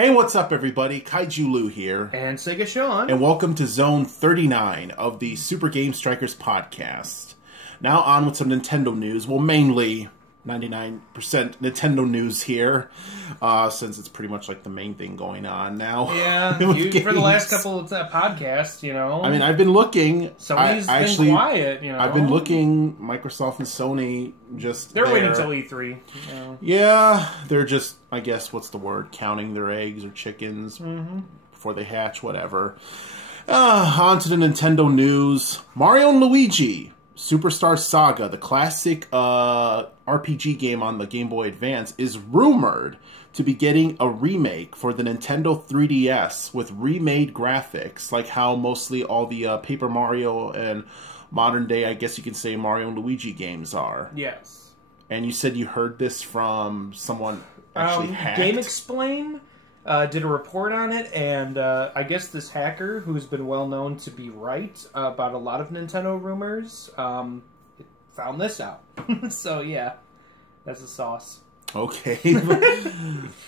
Hey, what's up, everybody? Kaiju Lou here. And Sega Sean. And welcome to Zone 39 of the Super Game Strikers podcast. Now on with some Nintendo news. Well, mainly 99% Nintendo news here, since it's pretty much like the main thing going on now. Yeah, for the last couple of podcasts, you know. I mean, I've been looking. Sony's been quiet, you know. I've been looking. Microsoft and Sony They're waiting until E3. You know. Yeah, they're just, I guess, what's the word? Counting their eggs or chickens before they hatch, whatever. On to the Nintendo news. Mario and Luigi Superstar Saga, the classic RPG game on the Game Boy Advance, is rumored to be getting a remake for the Nintendo 3DS with remade graphics, like how mostly all the Paper Mario and modern day, I guess you can say, Mario and Luigi games are. Yes. And you said you heard this from someone actually hacked? Game Explain did a report on it, and I guess this hacker, who's been well known to be right about a lot of Nintendo rumors, found this out. So yeah, that's the sauce. Okay.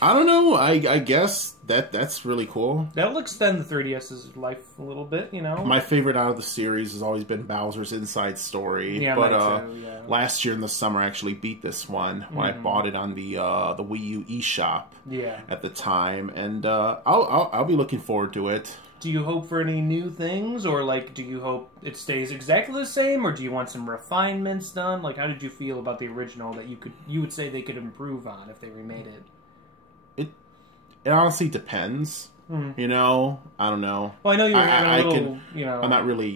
I don't know. I guess that's really cool. That'll extend the 3DS's life a little bit, you know. My favorite out of the series has always been Bowser's Inside Story. Yeah, but too, yeah. Last year in the summer I actually beat this one when I bought it on the Wii U eShop. Yeah. At the time, and I'll be looking forward to it. Do you hope for any new things, or like, do you hope it stays exactly the same, or do you want some refinements done? Like, how did you feel about the original that you would say they could improve on if they remade it? It honestly depends. You know, I don't know. Well, I know you were you know. I'm not really,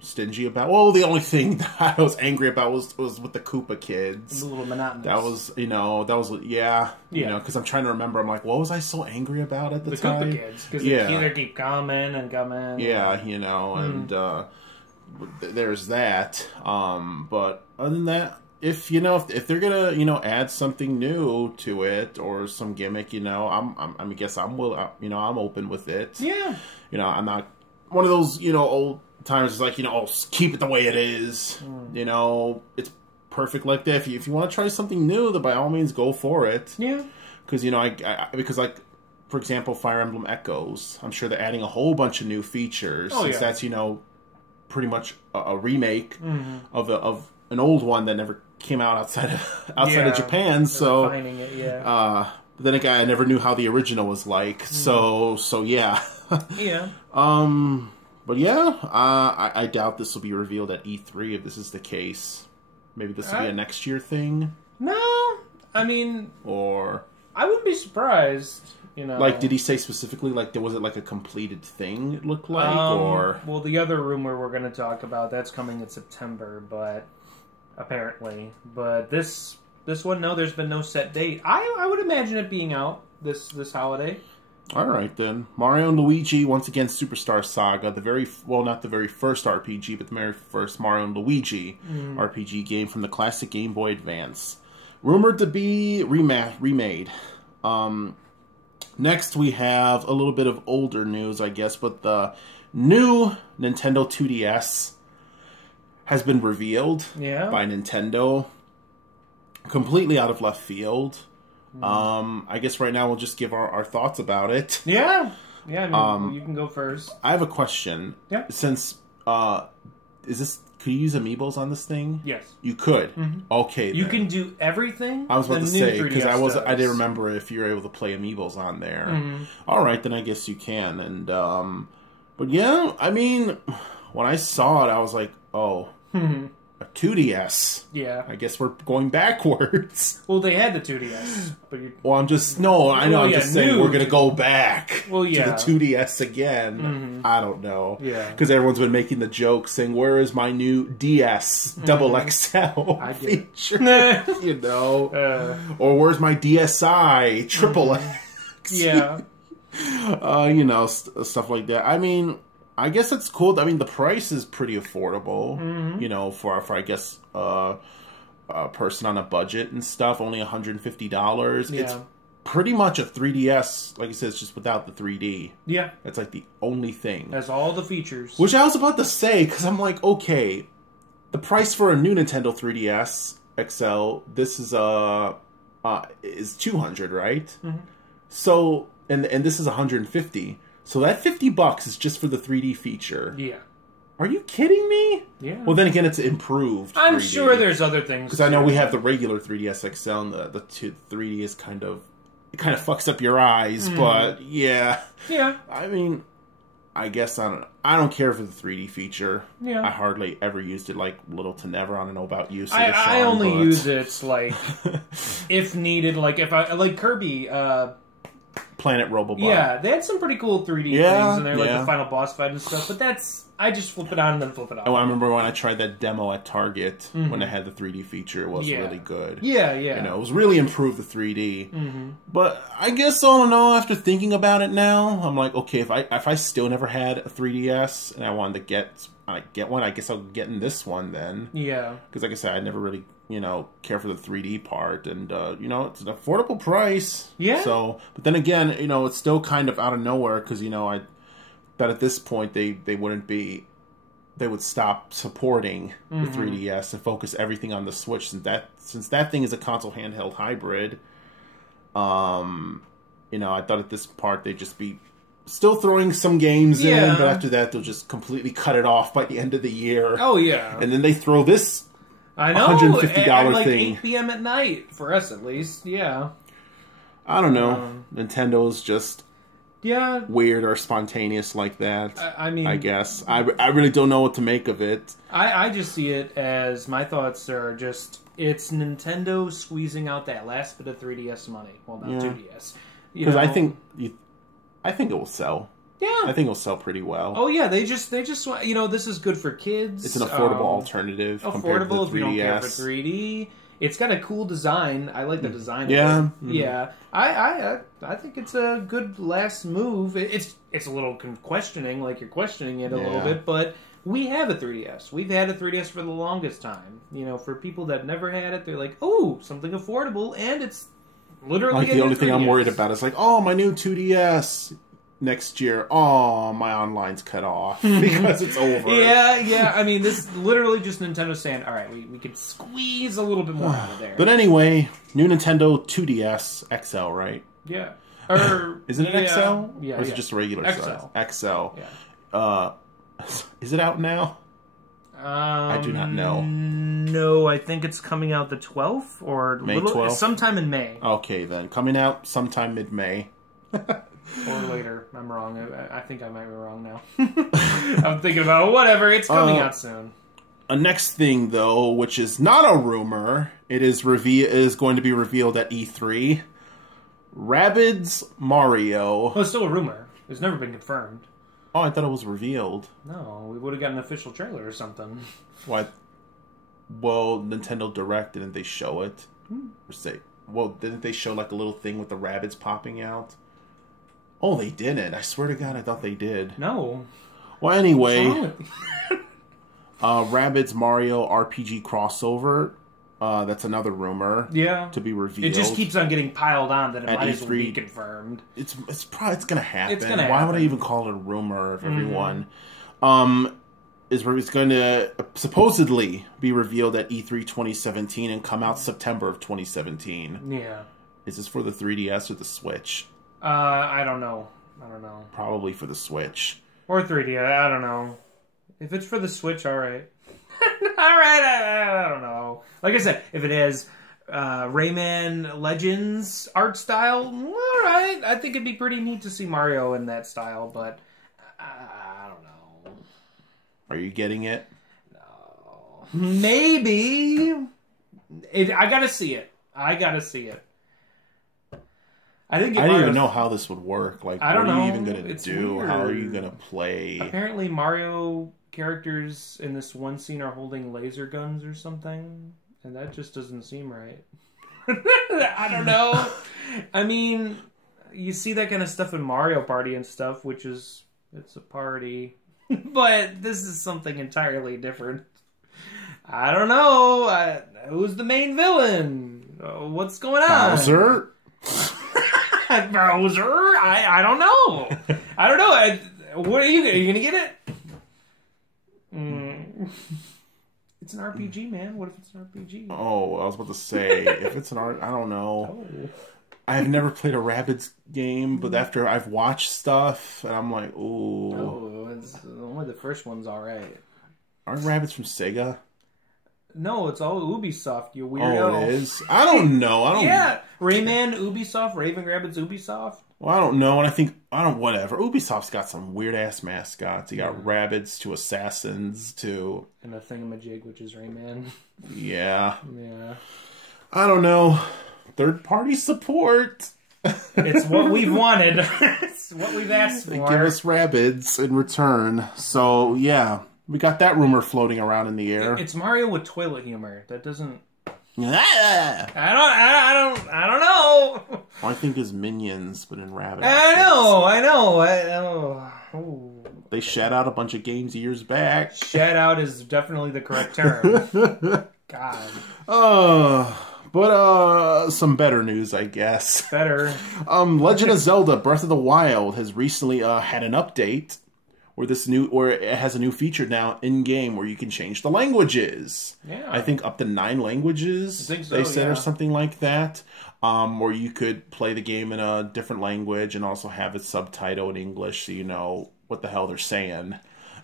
stingy about. Well, the only thing that I was angry about was with the Koopa kids. A little monotonous. That was yeah. Because I'm trying to remember. I'm like, what was I so angry about at the time? The Koopa kids, because they keep coming and coming. Yeah, and there's that. But other than that, if they're gonna add something new to it or some gimmick, I'm open with it. Yeah. I'm not one of those old times is like, keep it the way it is. It's perfect like that. If you want to try something new, then by all means go for it. Yeah. Because, because like, for example, Fire Emblem Echoes, I'm sure they're adding a whole bunch of new features. Since that's, pretty much a remake of an old one that never came out outside of Japan. So, refining it, yeah. Then again, I never knew how the original was like. So yeah. Yeah. But yeah, I doubt this will be revealed at E3 if this is the case. Maybe this will be a next year thing. No, I mean, or I wouldn't be surprised. Like, did he say specifically? Like, was it like a completed thing? It looked like, or well, the other rumor we're going to talk about that's coming in September, but apparently, this one, no, there's been no set date. I would imagine it being out this holiday. All right, then. Mario and Luigi, once again, Superstar Saga. Not the very first RPG, but the very first Mario and Luigi RPG game from the classic Game Boy Advance. Rumored to be remade. Next, we have a little bit of older news, I guess, but the new Nintendo 2DS has been revealed by Nintendo. Completely out of left field. I guess right now we'll just give our thoughts about it. Yeah. Yeah, I mean, you can go first. I have a question. Yeah. Since, could you use amiibos on this thing? Yes. You could? Okay, You can do everything. I was about to say, because I didn't does. remember if you were able to play amiibos on there. All right, then I guess you can. And, but yeah, I mean, when I saw it, I was like, oh, a 2DS. Yeah. I guess we're going backwards. Well, they had the 2DS. But I'm just saying we're going to go back to the 2DS again. I don't know. Yeah. Because everyone's been making the joke saying, where is my new DS double XL feature? Or where's my DSi triple X? Yeah. Stuff like that. I mean, I guess it's cool. I mean, the price is pretty affordable, for I guess, a person on a budget and stuff. Only $150. Yeah. It's pretty much a 3DS. Like I said, it's just without the 3D. Yeah. That's like the only thing. Has all the features. Which I was about to say, because I'm like, okay, the price for a new Nintendo 3DS XL, this is $200, right? So and this is $150. So that $50 is just for the 3D feature. Yeah. Are you kidding me? Yeah. Well, then again, it's improved 3D. I'm sure there's other things. Because I know we have the regular 3DS XL, and the 3D is kind of fucks up your eyes. But yeah, I mean, I guess I don't care for the 3D feature. Yeah, I hardly ever used it, like little to never. I don't know about you. I only use it like if needed, like if I like Kirby. Planet Robobot. Yeah, they had some pretty cool 3D things in there, like the final boss fight and stuff. But I just flip it on and then flip it off. Oh, I remember when I tried that demo at Target when it had the 3D feature. It was really good. Yeah. You know, it was really improved the 3D. But I guess all in all, after thinking about it now, I'm like, okay, if I still never had a 3DS and I wanted to get one, I guess I'll get in this one then. Yeah. Because like I said, I never really care for the 3D part, and it's an affordable price. Yeah. So, but then again, it's still kind of out of nowhere because I bet at this point they would stop supporting the 3DS and focus everything on the Switch, since that thing is a console handheld hybrid. I thought at this part they'd just be still throwing some games in, but after that they'll just completely cut it off by the end of the year. Oh yeah. And then they throw this. I know, $150 at like thing. 8 p.m. at night, for us at least, yeah. I don't know. Nintendo's just weird or spontaneous like that, I mean... I guess. I really don't know what to make of it. I just see it as, my thoughts are just, it's Nintendo squeezing out that last bit of 3DS money. Well, not 2DS. Because I think it will sell. Yeah, I think it'll sell pretty well. Oh yeah, they just this is good for kids. It's an affordable alternative. Affordable if you don't care for 3D. It's got a cool design. I like the design. Yeah, yeah. I think it's a good last move. It's a little questioning, like you're questioning it a little bit, but we have a 3DS. We've had a 3DS for the longest time. For people that never had it, they're like, oh, something affordable, and it's literally like the only thing I'm worried about is like, oh, my new 2DS. Next year, oh, my online's cut off because it's over. Yeah. I mean, this is literally just Nintendo saying, all right, we can squeeze a little bit more out of there. But anyway, new Nintendo 2DS XL, right? Yeah. Is it an XL? Yeah. Or is it just a regular XL. size? XL. Yeah. Is it out now? I do not know. No, I think it's coming out the 12th or May 12th? Sometime in May. Okay, then. Coming out sometime mid-May. Or later. I'm wrong. I think I might be wrong now. I'm thinking about whatever. It's coming out soon. A next thing, though, which is not a rumor, it is going to be revealed at E3. Rabbids Mario. Well, it's still a rumor. It's never been confirmed. Oh, I thought it was revealed. No, we would have got an official trailer or something. What? Well, Nintendo Direct, didn't they show it? Or say, well, didn't they show like a little thing with the rabbits popping out? Oh, they didn't. I swear to God, I thought they did. No. Well, anyway, Rabbids Mario RPG crossover. That's another rumor. Yeah. To be revealed. It just keeps on getting piled on that it might as well be confirmed. It's probably gonna happen. It's gonna Why happen. would I even call it a rumor if everyone is going to supposedly be revealed at E3 2017 and come out September of 2017. Yeah. Is this for the 3DS or the Switch? I don't know. Probably for the Switch. Or 3D. I don't know. If it's for the Switch, all right. I don't know. Like I said, if it has Rayman Legends art style, all right. I think it'd be pretty neat to see Mario in that style, but I don't know. Are you getting it? No. Maybe. I gotta see it. I don't even know how this would work. Like, what are you even going to do? Weird. How are you going to play? Apparently, Mario characters in this one scene are holding laser guns or something, and that just doesn't seem right. I don't know. I mean, you see that kind of stuff in Mario Party and stuff, which is, it's a party. But this is something entirely different. I don't know. Who's the main villain? What's going on? Bowser? Bowser? I don't know. I don't know. What are you gonna get it? It's an RPG, man. What if it's an RPG? Oh, I was about to say if it's an art, I don't know. I've never played a Rabbids game, but after I've watched stuff, and I'm like, ooh. Oh, only the first one's alright. Aren't Rabbids from Sega? No, it's all Ubisoft, you weirdo. Oh, it is? I don't know. Yeah, Rayman, Ubisoft, Raving Rabbids, Ubisoft. Well, I don't know, and whatever. Ubisoft's got some weird-ass mascots. You got Rabbids to Assassins to... And a thingamajig, which is Rayman. Yeah. Yeah. I don't know. Third-party support. It's what we've wanted. It's what we've asked for. They give us Rabbids in return. So, yeah. We got that rumor floating around in the air. It's Mario with toilet humor. That doesn't... I don't know. I think it's Minions, but in Rabbit. I know. Ooh. They shat out a bunch of games years back. Shat out is definitely the correct term. God. But some better news, I guess. Better. Legend of Zelda: Breath of the Wild has recently had an update where it has a new feature now in game where you can change the languages. Yeah. I think up to 9 languages. I think so, they said, yeah. or something like that. Or you could play the game in a different language and also have it subtitled in English, so you know what the hell they're saying.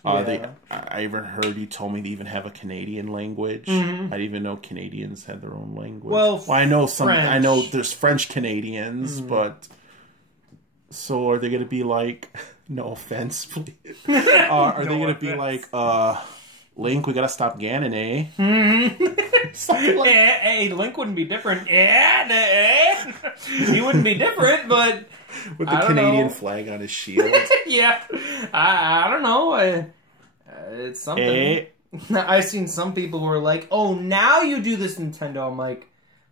Yeah. I even heard you told me they even have a Canadian language. Mm-hmm. I didn't even know Canadians had their own language. Well, I know some. French. I know there's French Canadians, but so are they going to be like? No offense, please. Are they going to be like, Link? We got to stop Ganon, eh? Mm-hmm. Hey, Link wouldn't be different. He wouldn't be different, but with the Canadian flag on his shield. Yeah, I don't know. It's something. I've seen some people who are like, "Oh, now you do this, Nintendo." I'm like,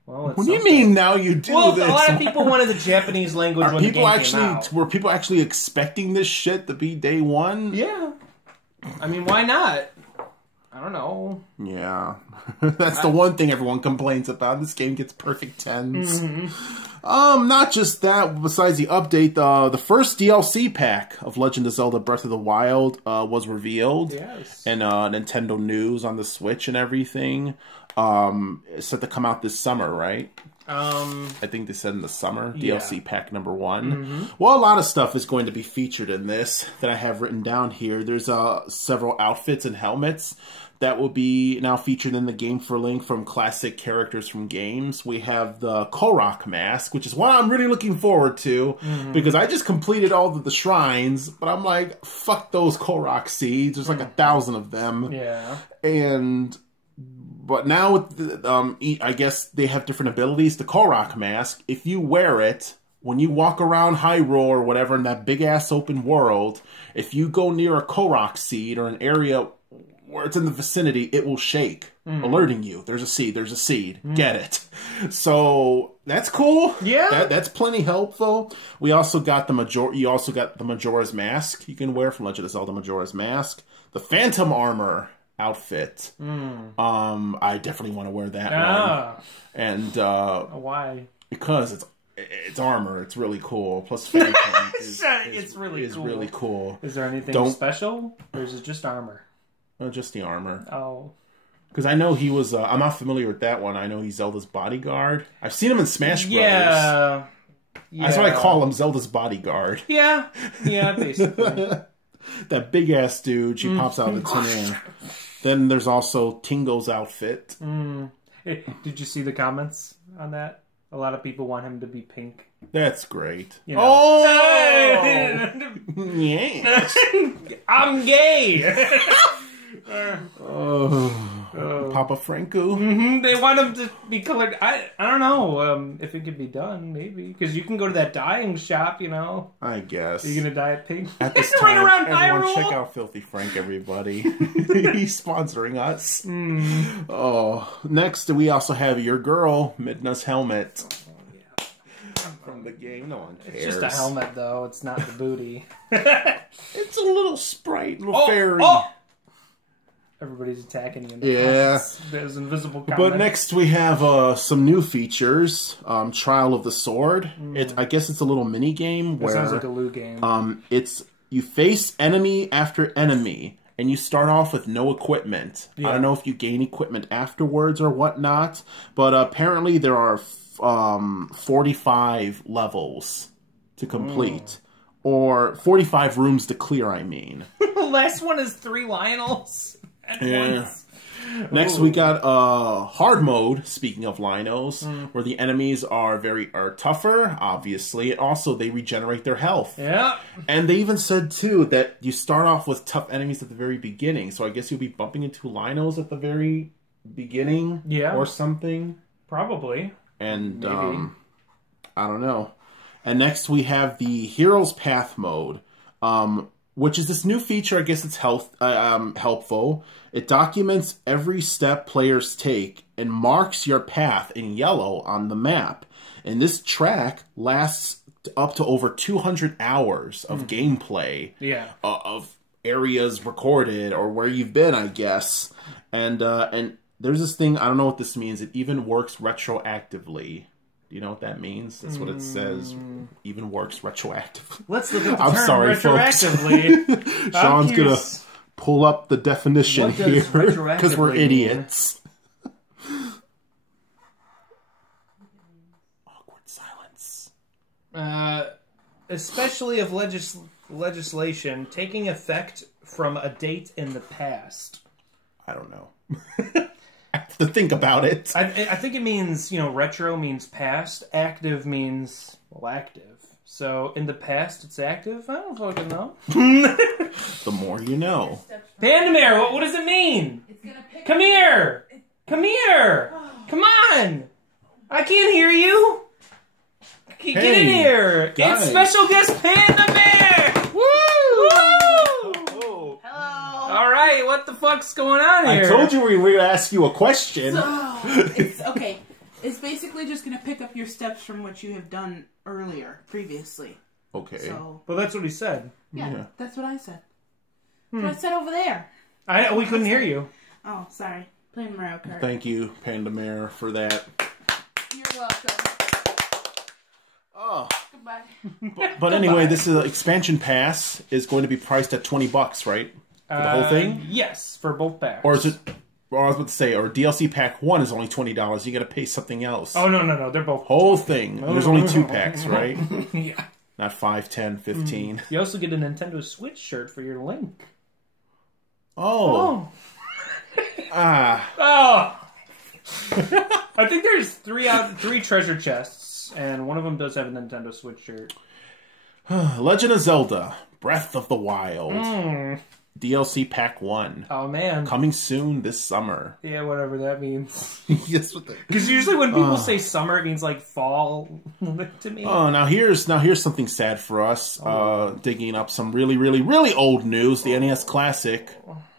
"Well, it's what do you mean now you do this?" Well, a lot of people wanted the Japanese language when the game came out. Were people actually expecting this shit to be day one? Yeah. I mean, why not? I don't know. Yeah. That's the one thing everyone complains about. This game gets perfect 10s. Mm-hmm. Not just that, besides the update, the first DLC pack of Legend of Zelda Breath of the Wild was revealed. Yes. And Nintendo News on the Switch and everything. It's set to come out this summer, right? I think they said in the summer. Yeah. DLC pack number 1. Mm-hmm. Well, a lot of stuff is going to be featured in this that I have written down here. There's several outfits and helmets that will be now featured in the game for Link from classic characters from games. We have the Korok mask, which is what I'm really looking forward to, because I just completed all of the shrines, but I'm like, fuck those Korok seeds. There's like 1,000 of them. Yeah. But now with the, I guess they have different abilities. The Korok mask, if you wear it, when you walk around Hyrule or whatever in that big-ass open world, if you go near a Korok seed or an area where it's in the vicinity, it will shake, alerting you. There's a seed. Get it. So that's cool. Yeah. That's plenty helpful. You also got the Majora's Mask you can wear from Legend of Zelda Majora's Mask. The Phantom Armor outfit. I definitely want to wear that one. And why? Because it's armor. It's really cool. Plus, Phantom it's really cool. Really cool. Is there anything special, or is it just armor? No, just the armor. Oh. Because I know he was... I'm not familiar with that one. I know he's Zelda's bodyguard. I've seen him in Smash Brothers. Yeah. That's what I call him, Zelda's bodyguard. Yeah. Yeah, basically. That big-ass dude. She pops out of the tin air. Then there's also Tingo's outfit. Did you see the comments on that? A lot of people want him to be pink. That's great. You know. Oh! Yeah. I'm gay! Papa Franco. They want him to be colored. I don't know if it could be done, maybe. Because you can go to that dyeing shop, you know. I guess. Are you going to dye it pink? At this Right time, around everyone Hyrule? check out Filthy Frank, everybody. He's sponsoring us. Oh, next we also have your girl, Midna's helmet. From the game, no one cares. It's just a helmet, though. It's not the booty. It's a little sprite, little fairy. Oh! Everybody's attacking you in the comments. Yeah. There's invisible comment. But next we have some new features. Trial of the Sword. I guess it's a little mini game where it sounds like a Lou game. it's you face enemy after enemy, and you start off with no equipment. Yeah. I don't know if you gain equipment afterwards or whatnot, but apparently there are 45 levels to complete. Or 45 rooms to clear, I mean. The last one is 3 Lionels at once. Next, we got hard mode, speaking of Linos, where the enemies are tougher, obviously. And also, they regenerate their health. Yeah. And they even said, too, that you start off with tough enemies at the very beginning. So I guess you'll be bumping into Linos at the very beginning. Yeah. Or something. Probably. And, maybe. I don't know. And next we have the Hero's Path mode, which is this new feature. I guess it's helpful. It documents every step players take and marks your path in yellow on the map. And this track lasts up to over 200 hours of gameplay. Yeah. Of areas recorded or where you've been, I guess. And there's this thing, I don't know what this means. It even works retroactively. Do you know what that means? That's what it says. Even works retroactively. Let's look at the I'm term sorry, retroactively. Folks. Sean's going to pull up the definition here because we're idiots. Awkward silence. Especially of legislation taking effect from a date in the past. I don't know. I have to think about it. I think it means, retro means past. Active means, active. So, in the past, it's active? I don't fucking know. The more you know. Pandamere, what does it mean? Come here! Come here! Come on! I can't hear you! Get in here! Guys. It's special guest Pandamere! Woo! Alright, what the fuck's going on here? I told you we were going to ask you a question. So, it's okay. It's basically just going to pick up your steps from what you have done previously. Okay. So, Well, that's what he said. yeah. That's what I said. That's what I said over there. We couldn't hear you. Oh, sorry. Playing Mario Kart. Thank you, Pandamere, for that. You're welcome. Oh. Goodbye. But anyway, this expansion pass is going to be priced at $20, right? For the whole thing? Yes, for both packs. Or is it... Or I was about to say, or DLC Pack 1 is only $20. You got to pay something else. Oh, no. They're both... Whole thing. There's only 2 packs, right? Yeah. Not 5, 10, 15. You also get a Nintendo Switch shirt for your Link. Oh. Oh. I think there's 3 treasure chests, and one of them does have a Nintendo Switch shirt. Legend of Zelda, Breath of the Wild. DLC Pack 1. Oh, man. Coming soon this summer. Yeah, whatever that means. Yes, because usually when people say summer, it means like fall to me. Oh, now here's something sad for us. Digging up some really, really, really old news. The NES Classic,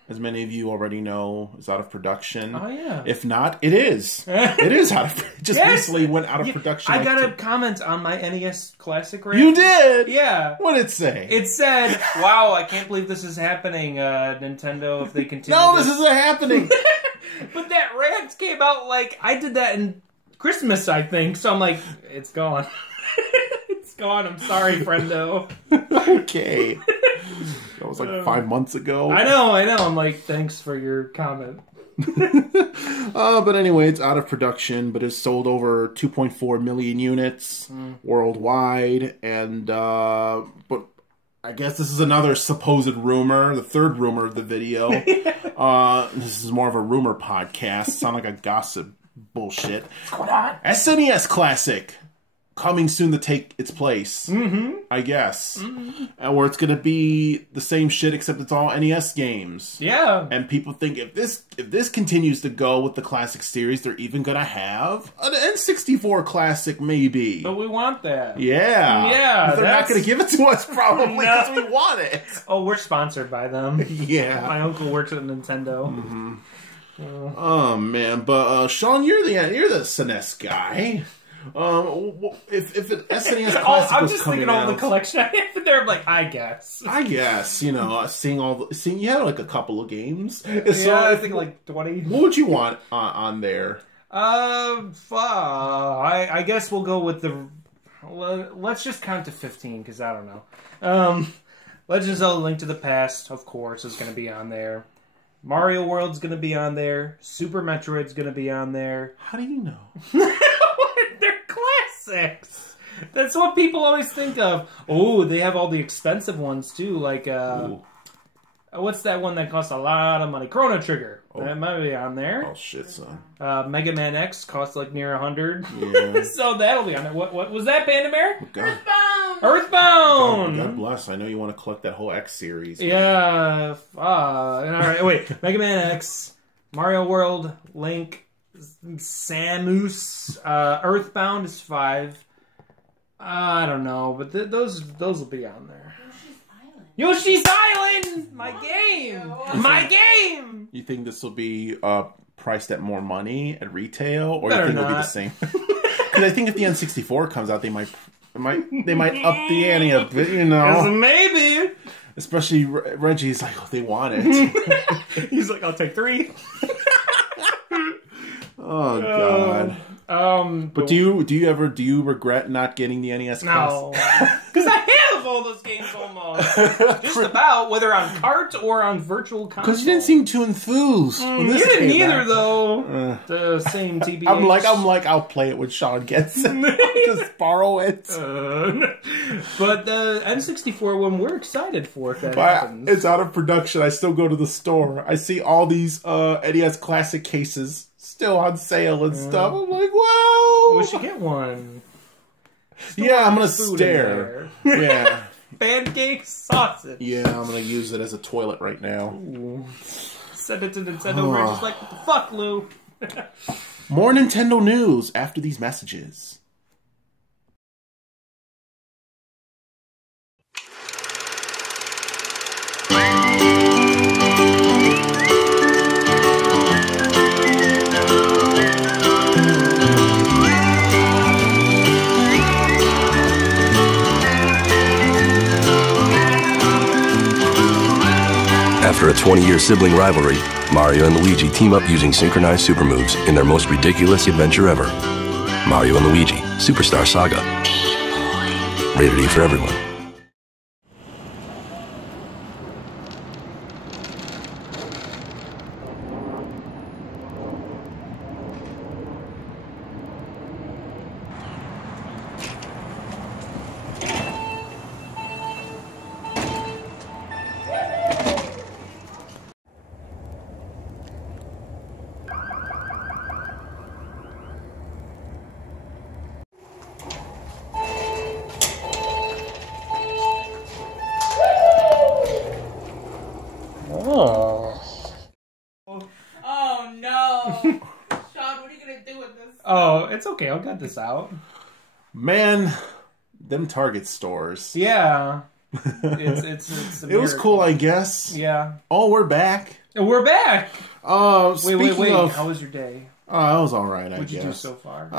as many of you already know, is out of production. Oh, yeah. If not, it is. It is out of production. Just recently went out of production. I got a comment on my NES Classic rant. You did? Yeah. What did it say? It said, wow, I can't believe this is happening, Nintendo, if they continue this isn't happening. But that rant came out I did that in Christmas, I think, so I'm like, it's gone. It's gone, I'm sorry, friendo. Okay. That was 5 months ago. I know. I'm like, thanks for your comment. But anyway, it's out of production, but it's sold over 2.4 million units worldwide. And but I guess this is another supposed rumor, the third rumor of the video. This is more of a rumor podcast. Sound like a gossip bullshit. What's going on? SNES Classic. Coming soon to take its place, I guess. Where it's going to be the same shit, except it's all NES games. Yeah. And people think if this continues to go with the Classic series, they're even going to have an N64 Classic, maybe. But we want that. Yeah. Yeah. But they're not going to give it to us, probably, because we want it. Oh, we're sponsored by them. Yeah. My uncle works at Nintendo. Oh, man. But, Sean, you're the SNES guy. If an SNES Classic I'm was just coming thinking all out, the collection I have in there. I'm like, I guess, seeing you had a couple of games. Yeah, So I think 20. What would you want on there? I guess we'll go with let's just count to 15 because I don't know. Legend of Zelda: Link to the Past, of course, is going to be on there. Mario World's going to be on there. Super Metroid's going to be on there. How do you know? They're classics. That's what people always think of. Oh, they have all the expensive ones too, like what's that one that costs a lot of money? Chrono Trigger. Oh. That might be on there. Oh shit, son. Mega Man X costs like near 100. Yeah. So that'll be on there. What was that, Panda Bear? Earthbound! Earthbound! God bless. I know you want to collect that whole X series. Man. Yeah. Alright, wait. Mega Man X, Mario World, Link, Samus, Earthbound is 5. I don't know, but those will be on there. Yoshi's Island! My game! My game! You think this will be priced at more money at retail, or Better you think it'll be not. the same? Because I think if the N64 comes out, they might up the ante a bit, you know. Maybe. Especially Reggie's like, oh, they want it. He's like, I'll take 3. Oh God. But do you regret not getting the NES? No, because I have all those games almost. Just about, whether on cart or on virtual console. Because you didn't seem too enthused. When You this didn't came either, out. though. The same TBH. I'm like, I'll play it when Sean gets it. Just borrow it. But the N64 one, we're excited for if that happens. It's out of production. I still go to the store. I see all these NES classic cases still on sale and stuff. I'm like, wow. We should get one. Yeah, I'm gonna Food in stare. there. Yeah. Pancake sausage. Yeah, I'm gonna use it as a toilet right now. Ooh. Send it to Nintendo. We're just like, what the fuck, Lou? More Nintendo news after these messages. After a 20-year sibling rivalry, Mario and Luigi team up using synchronized super moves in their most ridiculous adventure ever. Mario and Luigi, Superstar Saga. Rated E for everyone. Oh no! Sean, what are you gonna do with this? Oh, it's okay. I'll cut this out. Man, them Target stores. Yeah. It's a It was miracle. cool, I guess. Yeah. Oh, we're back. And we're back! Speaking Wait. of, How was your day? that was all right. I What'd guess. you do so far?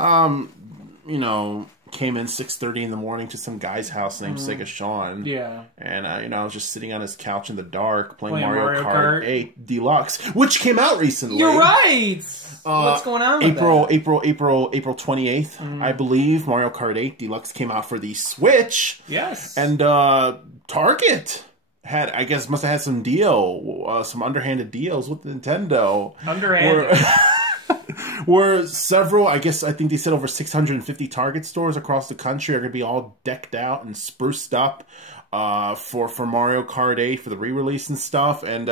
Came in 6:30 in the morning to some guy's house named Sega Sean. Yeah. And I was just sitting on his couch in the dark playing Playing Mario Mario Kart Kart. 8 Deluxe, which came out recently. You're right! What's going on with April that? 28th, I believe. Mario Kart 8 Deluxe came out for the Switch. Yes. And Target must have had some deal, some underhanded deals with Nintendo. Underhanded. Where several, I think they said over 650 Target stores across the country are going to be all decked out and spruced up for Mario Kart 8 for the re-release and stuff. And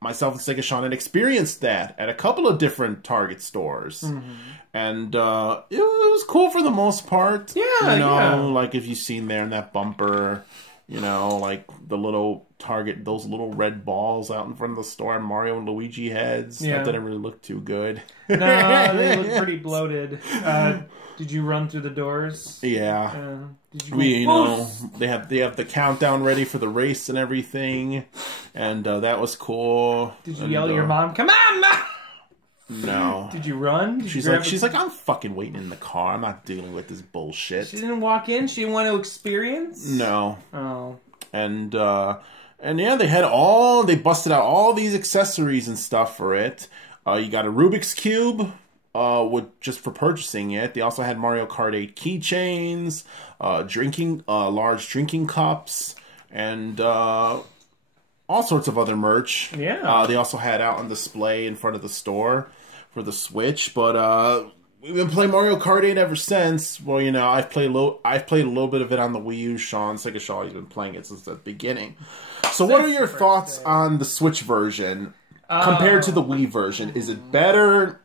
myself and Sega Sean had experienced that at a couple of different Target stores. Mm-hmm. And it was cool for the most part. Yeah, like if you've seen there in that bumper, like the little Target, those little red balls out in front of the store and Mario and Luigi heads. Yeah. That didn't really look too good. No, they look pretty bloated. Did you run through the doors? Yeah. Did you they have the countdown ready for the race and everything, and that was cool. Did you yell at your mom? Come on, Mom! No. Did you run? She's like, I'm fucking waiting in the car. I'm not dealing with this bullshit. She didn't walk in? She didn't want to experience? No. Oh. And yeah, they busted out all these accessories and stuff for it. You got a Rubik's Cube, just for purchasing it. They also had Mario Kart 8 keychains, large drinking cups, and all sorts of other merch. Yeah. They also had out on display in front of the store for the Switch, but we've been playing Mario Kart 8 ever since. Well, you know, I've played a little bit of it on the Wii U. Sega Shaw, he's been playing it since the beginning. So what are your thoughts on the Switch version compared to the Wii version? Is it better?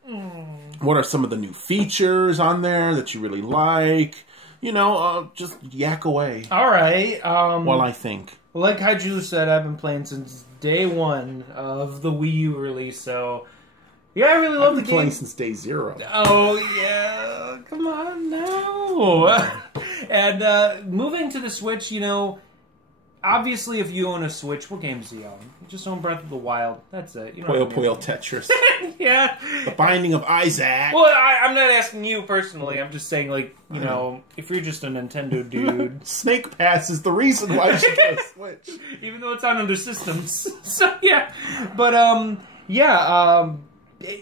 What are some of the new features on there that you really like? You know, just yak away. All right. While I think. Like Kaiju said, I've been playing since day one of the Wii U release, so... Yeah, I really love the game. Playing since day 0. Oh, yeah. Come on now. And moving to the Switch, you know, obviously if you own a Switch, what games do you own? You just own Breath of the Wild. That's it. You Puyo Puyo Tetris. Yeah. The Binding of Isaac. Well, I'm not asking you personally. I'm just saying, like, you know, if you're just a Nintendo dude. Snake Pass is the reason why you should get a Switch. Even though it's on other systems. So, yeah. But,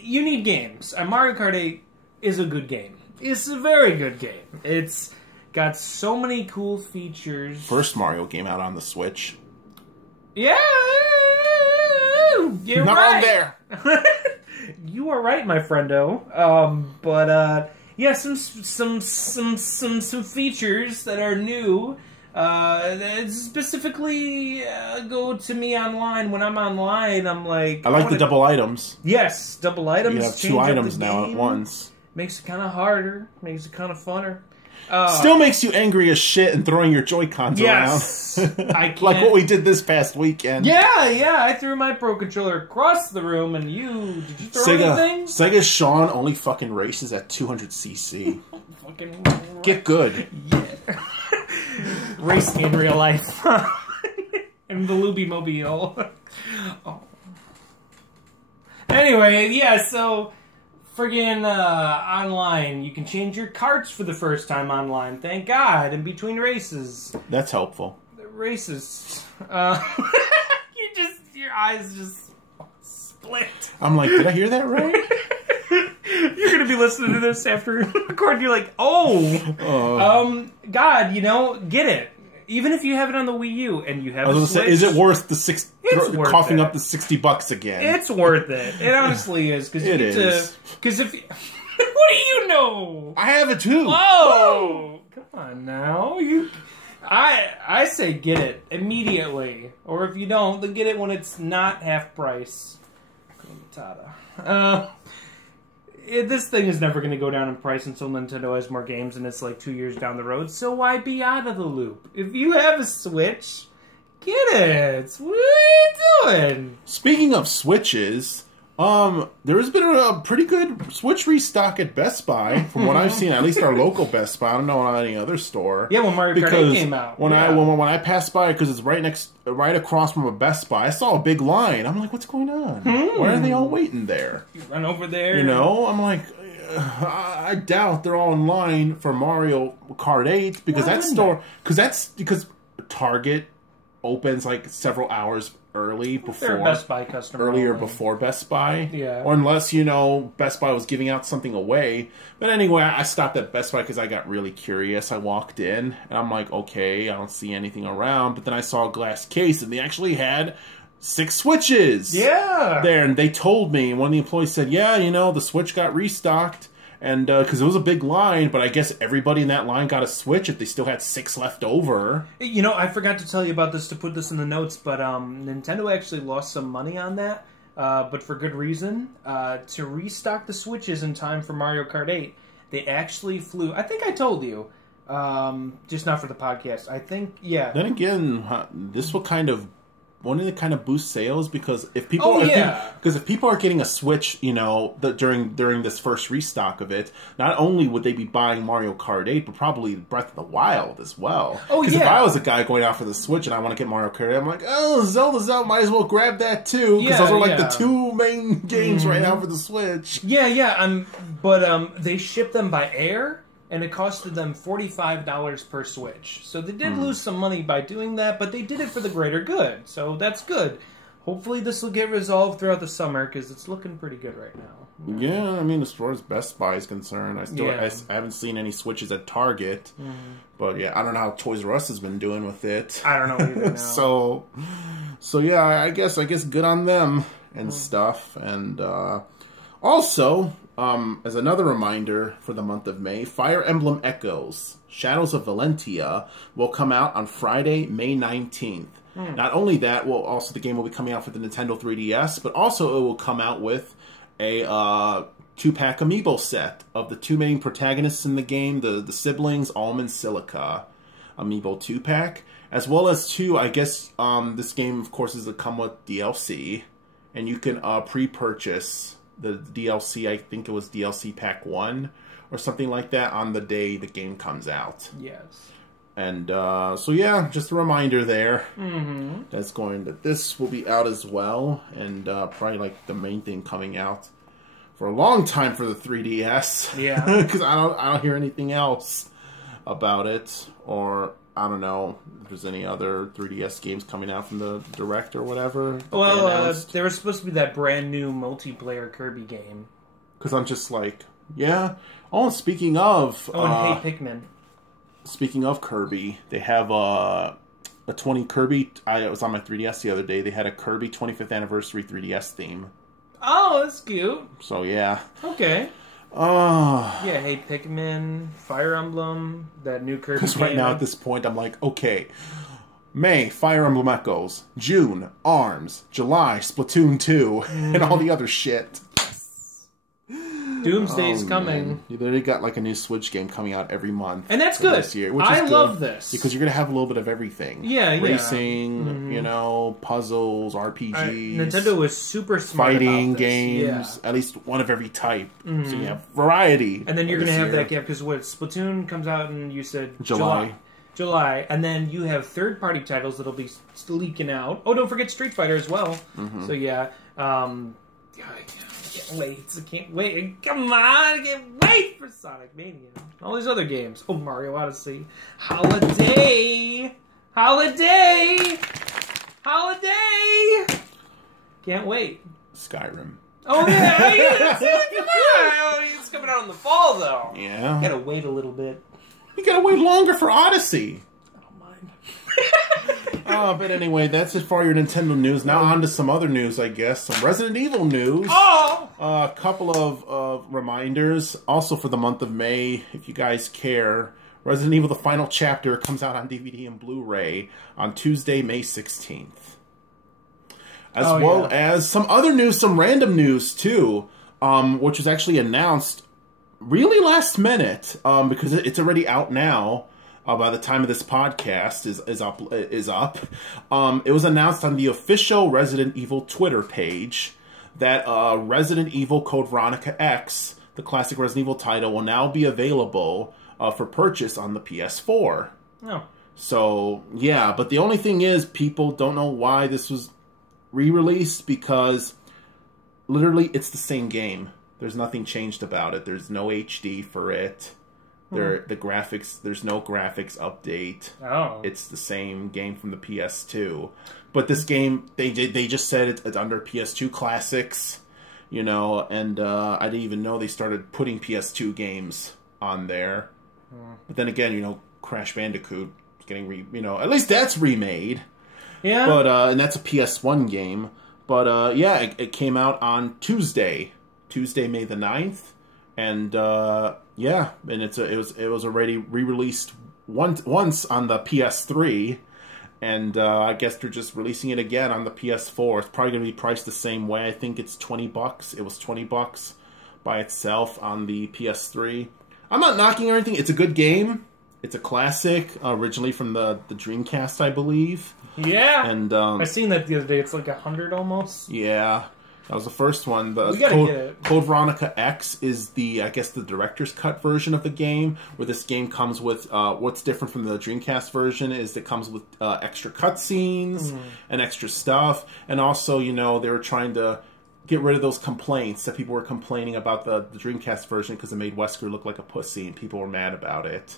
you need games. Mario Kart 8 is a good game. It's a very good game. It's got so many cool features. First Mario game out on the Switch. Yeah, you're Not right. on there. You are right, my friendo. Yeah, some features that are new. That specifically go to me online. When I'm online, I'm like... I like the double items. Yes, double items. You have 2 items now at once. Makes it kind of harder. Makes it kind of funner. Still makes you angry as shit and throwing your Joy-Cons around. I can't... Like what we did this past weekend. Yeah, I threw my Pro Controller across the room, and did you throw anything? Sega Sean only fucking races at 200cc. Fucking... Get good. Yeah. Racing in real life. And the Luby Mobile. Oh. Anyway, yeah, so... Friggin' online, you can change your carts for the first time online. Thank God, in between races. That's helpful. The races. Your eyes just split. I'm like, did I hear that right? You're gonna be listening to this after recording. You're like, oh, God, you know, get it. Even if you have it on the Wii U and you have a Switch, is it worth the coughing it. up the $60 again? It's worth it. It honestly is because if what do you know? I have it too. Whoa! Come on now, I say get it immediately, or if you don't, then get it when it's not half price. This thing is never going to go down in price until Nintendo has more games, and it's like 2 years down the road, so why be out of the loop? If you have a Switch, get it! What are you doing? Speaking of Switches, there has been a pretty good Switch restock at Best Buy, from what I've seen, at least our local Best Buy. I don't know on any other store. Yeah, when Mario Kart 8 came out. When I passed by, because it's right across from a Best Buy, I saw a big line. I'm like, what's going on? Why are they all waiting there? You run over there. You know, I'm like, I doubt they're all in line for Mario Kart 8 because Target opens like several hours early before Best Buy customer before Best Buy, yeah, or unless Best Buy was giving out something away. But anyway, I stopped at Best Buy because I got really curious. I walked in and I'm like, okay, I don't see anything around. But then I saw a glass case and they actually had 6 Switches, there, and they told me, one of the employees said, yeah, the Switch got restocked. And because it was a big line, but I guess everybody in that line got a Switch if they still had 6 left over. I forgot to tell you about this, to put this in the notes, but Nintendo actually lost some money on that, but for good reason. To restock the Switches in time for Mario Kart 8, they actually flew... I think I told you, just not for the podcast. I think, yeah. Then again, this will kind of boost sales, because if people if people are getting a Switch, during this first restock of it, not only would they be buying Mario Kart 8, but probably Breath of the Wild as well. Because if I was a guy going out for the Switch and I want to get Mario Kart 8, I'm like, oh, Zelda's out, might as well grab that too, because those are like the 2 main games right now for the Switch. But they ship them by air. And it costed them $45 per Switch. So they did lose some money by doing that, but they did it for the greater good. So that's good. hopefully this will get resolved throughout the summer because it's looking pretty good right now. Yeah, I mean, as far as Best Buy is concerned, Yeah. I haven't seen any Switches at Target. But yeah, I don't know how Toys R Us has been doing with it. I don't know either now. So yeah, I guess good on them and stuff. And also, as another reminder for the month of May, Fire Emblem Echoes: Shadows of Valentia will come out on Friday, May 19th. Not only that, the game will be coming out for the Nintendo 3DS, but also it will come out with a 2-pack amiibo set of the two main protagonists in the game, the siblings, Alm and Silica amiibo 2-pack, as well as two, I guess, this game, of course, is to come with DLC, and you can pre-purchase the DLC, I think it was DLC Pack 1, or something like that, on the day the game comes out. Yes. And so yeah, just a reminder there. This will be out as well, and probably like the main thing coming out for a long time for the 3DS. Yeah, because I don't hear anything else about it, or I don't know if there's any other 3DS games coming out from the Direct or whatever. Well, there was supposed to be that brand new multiplayer Kirby game. Because I'm just like, yeah. Oh, speaking of, and Hey Pikmin. Speaking of Kirby, they have a 20 Kirby. I was on my 3DS the other day. They had a Kirby 25th anniversary 3DS theme. Oh, that's cute. So yeah. Okay. Yeah, Hey Pikmin, Fire Emblem, that new Kirby game. Because right now at this point, I'm like, okay, May, Fire Emblem Echoes, June, ARMS, July, Splatoon 2, and all the other shit. Doomsday's coming. You literally got like a new Switch game coming out every month. And that's good. This year, which I is good, love this. because you're going to have a little bit of everything. Yeah, Racing, you know, puzzles, RPGs. Nintendo was super smart fighting about this. games, Yeah. at least one of every type. So you have variety. And then you're going to this have year. that gap, because what, Splatoon comes out and you said July. July, and then you have third-party titles that'll be leaking out. Oh, don't forget Street Fighter as well. So yeah, I can't wait. Come on, I can't wait for Sonic Mania. All these other games. Oh, Mario Odyssey. Holiday! Can't wait. Skyrim. Oh, yeah! Come on! It's coming out in the fall, though. Yeah. Gotta wait a little bit. You gotta wait longer for Odyssey. I don't mind. But anyway, that's it for your Nintendo news. Now on to some other news, I guess. Some Resident Evil news. Oh! A couple of reminders. Also for the month of May, if you guys care, Resident Evil The Final Chapter comes out on DVD and Blu-ray on Tuesday, May 16th. As well as some other news, some random news too, which was actually announced really last minute, because it's already out now. By the time of this podcast is up, it was announced on the official Resident Evil Twitter page that Resident Evil Code Veronica X, the classic Resident Evil title, will now be available for purchase on the PS4. Oh. So yeah, but the only thing is, people don't know why this was re-released, because literally it's the same game. There's nothing changed about it. There's no HD for it. The graphics, there's no graphics update. Oh. It's the same game from the PS2. But this game, they just said it's under PS2 classics, you know, and I didn't even know they started putting PS2 games on there. But then again, you know, Crash Bandicoot is getting at least that's remade. Yeah. But and that's a PS1 game. But yeah, it came out on Tuesday, May the 9th. And yeah, and it was already re-released once on the PS3, and I guess they're just releasing it again on the PS4. It's probably going to be priced the same way. I think it's $20. It was $20 by itself on the PS3. I'm not knocking or anything. It's a good game. It's a classic, originally from the Dreamcast, I believe. Yeah, and I seen that the other day. It's like 100 almost. Yeah. That was the first one. The we gotta get it. Code Veronica X is the director's cut version of the game, where this game comes with, what's different from the Dreamcast version is it comes with extra cutscenes and extra stuff. And also, you know, they were trying to get rid of those complaints that people were complaining about the Dreamcast version because it made Wesker look like a pussy, and people were mad about it.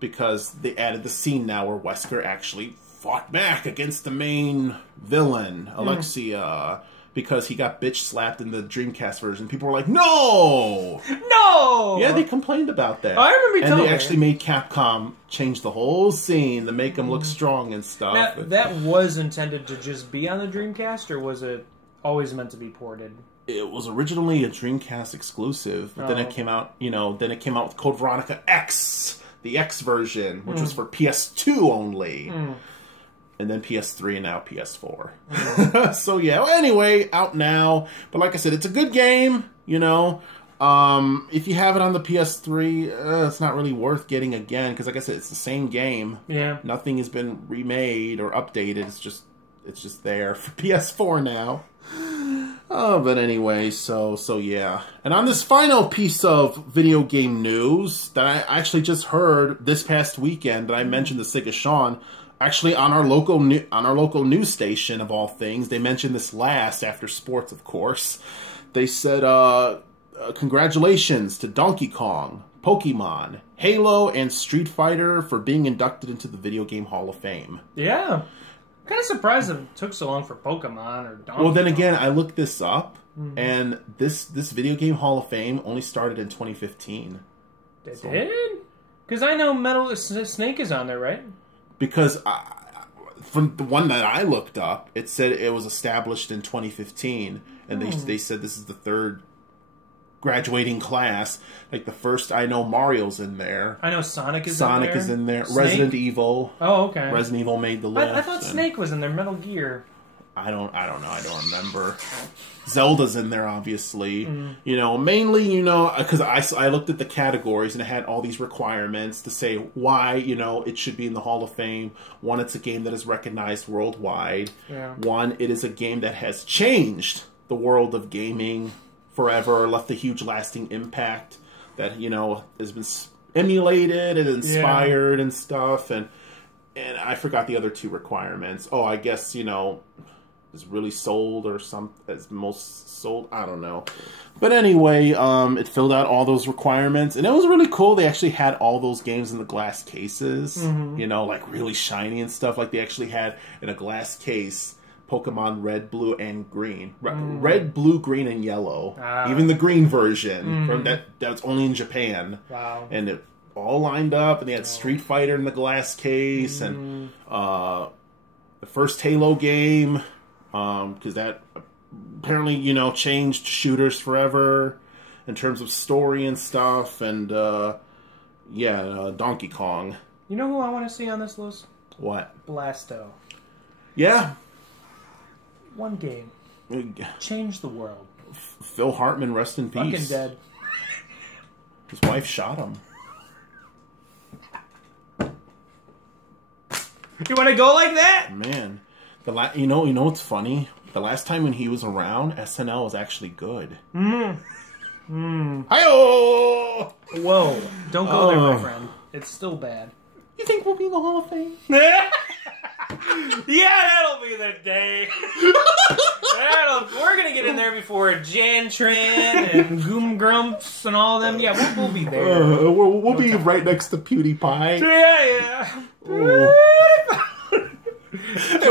Because they added the scene now where Wesker actually fought back against the main villain, Alexia, because he got bitch slapped in the Dreamcast version. People were like, "No, no!" Yeah, they complained about that. I remember you and telling they me. actually made Capcom change the whole scene to make them look strong and stuff. Now, that was intended to just be on the Dreamcast, or was it always meant to be ported? It was originally a Dreamcast exclusive, but then it came out, then it came out with Code Veronica X, the X version, which was for PS2 only. And then PS3 and now PS4. So yeah, well, anyway, out now. But like I said, it's a good game, If you have it on the PS3, it's not really worth getting again, because like I said, it's the same game. Yeah. Nothing has been remade or updated. It's just there for PS4 now. Oh, but anyway, so yeah. And on this final piece of video game news that I actually just heard this past weekend, that I mentioned to Sega Sean, actually on our local news station of all things, they mentioned this last after sports, of course. They said, congratulations to Donkey Kong, Pokemon, Halo, and Street Fighter for being inducted into the Video Game Hall of Fame. Yeah. I'm kind of surprised it took so long for Pokemon or Donkey Well, then Kong. again, I looked this up, and this Video Game Hall of Fame only started in 2015. They did? Because I know Metal Snake is on there, right? Because from the one that I looked up, it said it was established in 2015, and they said this is the third graduating class. Like the first, I know Mario's in there. I know Sonic is in there. Snake? Resident Evil. Oh, okay. Resident Evil made the list. I thought Snake was in there. Metal Gear. I don't know. I don't remember. Zelda's in there, obviously. Mainly, because I looked at the categories and it had all these requirements to say why, it should be in the Hall of Fame. One, it's a game that is recognized worldwide. Yeah. One, it is a game that has changed the world of gaming forever, left a huge lasting impact that, has been emulated and inspired and stuff. And I forgot the other two requirements. Oh, I guess, is really sold or as most sold. I don't know. But anyway, it filled out all those requirements, and it was really cool. They actually had all those games in the glass cases, like really shiny and stuff. Like they actually had in a glass case Pokemon Red, Blue, and Green. Red, Blue, Green, and Yellow. Even the green version from that's only in Japan. Wow. And it all lined up, and they had Street Fighter in the glass case, and the first Halo game, because that apparently, changed shooters forever in terms of story and stuff, and Donkey Kong. You know who I want to see on this list? What? Blasto. Yeah. One game. Changed the world. Phil Hartman, rest in peace. Fucking dead. His wife shot him. You want to go like that? Man, you know what's funny? The last time when he was around, SNL was actually good. Hi-oh! Whoa! Don't go there, my friend. It's still bad. You think we'll be in the Hall of Fame? Yeah, that'll be the day. We're gonna get in there before Jantrin and Goom Grumps and all them. Yeah, we'll be there. We'll be right next to PewDiePie. Yeah.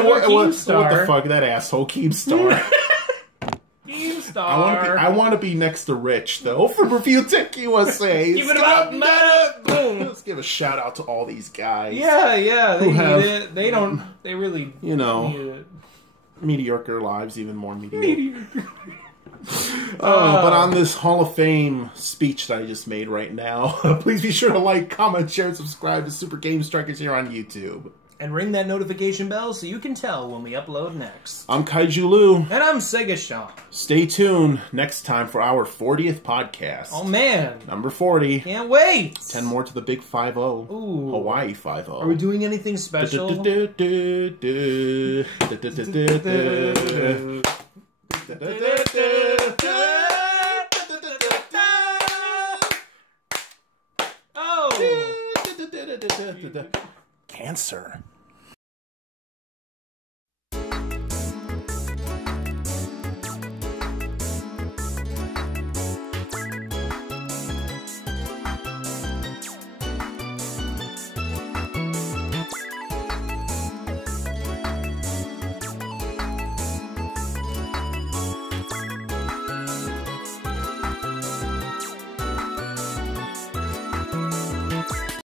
What the fuck, that asshole Keemstar. Keemstar. I want to be next to Rich though from Review Tech USA. Give it up, meta, boom. Let's give a shout out to all these guys. Yeah, they need it. They don't. They really, need it. Mediocre lives, even more mediocre. But on this Hall of Fame speech that I just made right now, please be sure to like, comment, share, and subscribe to Super Game Strikers here on YouTube. And ring that notification bell so you can tell when we upload next. I'm Kaiju Lou. And I'm Sega Sean. Stay tuned next time for our 40th podcast. Oh, man. Number 40. Can't wait. 10 more to the big 5-0. Ooh. Hawaii 5-0. Are we doing anything special? Cancer.